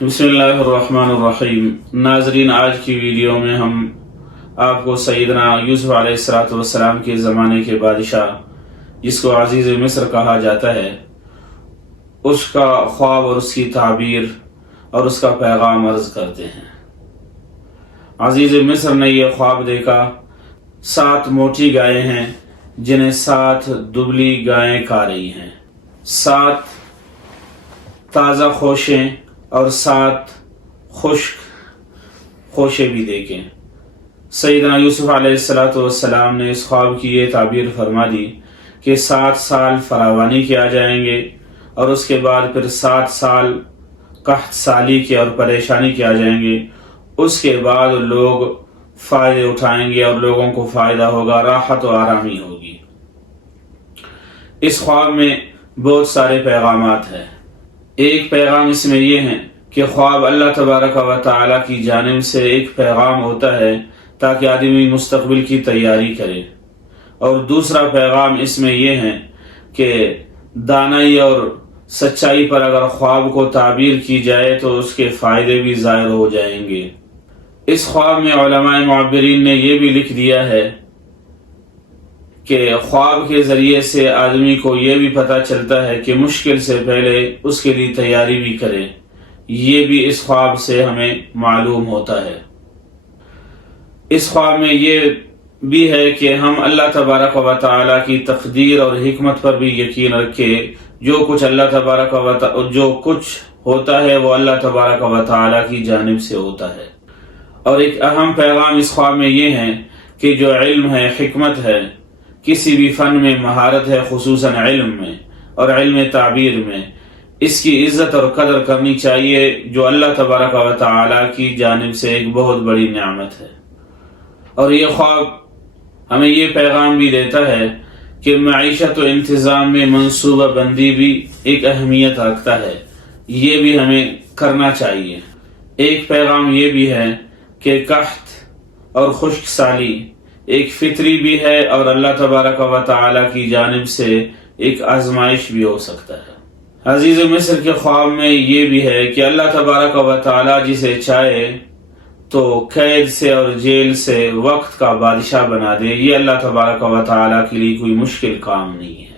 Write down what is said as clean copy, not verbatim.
بسم اللہ الرحمن الرحیم۔ ناظرین، آج کی ویڈیو میں ہم آپ کو سیدنا یوسف علیہ السلام کے زمانے کے بادشاہ، جس کو عزیز مصر کہا جاتا ہے، اس کا خواب اور اس کی تعبیر اور اس کا پیغام عرض کرتے ہیں۔ عزیز مصر نے یہ خواب دیکھا، 7 موٹی گائیں ہیں جنہیں 7 دبلی گائیں کھا رہی ہیں، 7 تازہ خوشیں اور 7 خشک خوشے بھی دیکھیں۔ سیدنا یوسف علیہ السلام نے اس خواب کی یہ تعبیر فرما دی کہ 7 سال فراوانی کے آ جائیں گے اور اس کے بعد پھر 7 سال قحط سالی کے اور پریشانی کے آ جائیں گے۔ اس کے بعد لوگ فائدے اٹھائیں گے اور لوگوں کو فائدہ ہوگا، راحت و آرامی ہوگی۔ اس خواب میں بہت سارے پیغامات ہیں۔ ایک پیغام اس میں یہ ہے کہ خواب اللہ تبارک و تعالی کی جانب سے ایک پیغام ہوتا ہے تاکہ آدمی مستقبل کی تیاری کرے، اور دوسرا پیغام اس میں یہ ہے کہ دانائی اور سچائی پر اگر خواب کو تعبیر کی جائے تو اس کے فائدے بھی ظاہر ہو جائیں گے۔ اس خواب میں علماء معبرین نے یہ بھی لکھ دیا ہے کہ خواب کے ذریعے سے آدمی کو یہ بھی پتہ چلتا ہے کہ مشکل سے پہلے اس کے لیے تیاری بھی کرے، یہ بھی اس خواب سے ہمیں معلوم ہوتا ہے۔ اس خواب میں یہ بھی ہے کہ ہم اللہ تبارک و تعالی کی تقدیر اور حکمت پر بھی یقین رکھیں۔ جو کچھ ہوتا ہے وہ اللہ تبارک و تعالی کی جانب سے ہوتا ہے۔ اور ایک اہم پیغام اس خواب میں یہ ہے کہ جو علم ہے، حکمت ہے، کسی بھی فن میں مہارت ہے، خصوصاً علم میں اور علم تعبیر میں، اس کی عزت اور قدر کرنی چاہیے، جو اللہ تبارک و تعالی کی جانب سے ایک بہت بڑی نعمت ہے۔ اور یہ خواب ہمیں یہ پیغام بھی دیتا ہے کہ معیشت و انتظام میں منصوبہ بندی بھی ایک اہمیت رکھتا ہے، یہ بھی ہمیں کرنا چاہیے۔ ایک پیغام یہ بھی ہے کہ قحط اور خشک سالی ایک فطری بھی ہے اور اللہ تبارک و تعالی کی جانب سے ایک آزمائش بھی ہو سکتا ہے۔ عزیز مصر کے خواب میں یہ بھی ہے کہ اللہ تبارک و تعالی جسے چاہے تو قید سے اور جیل سے وقت کا بادشاہ بنا دے، یہ اللہ تبارک و تعالی کے لیے کوئی مشکل کام نہیں ہے۔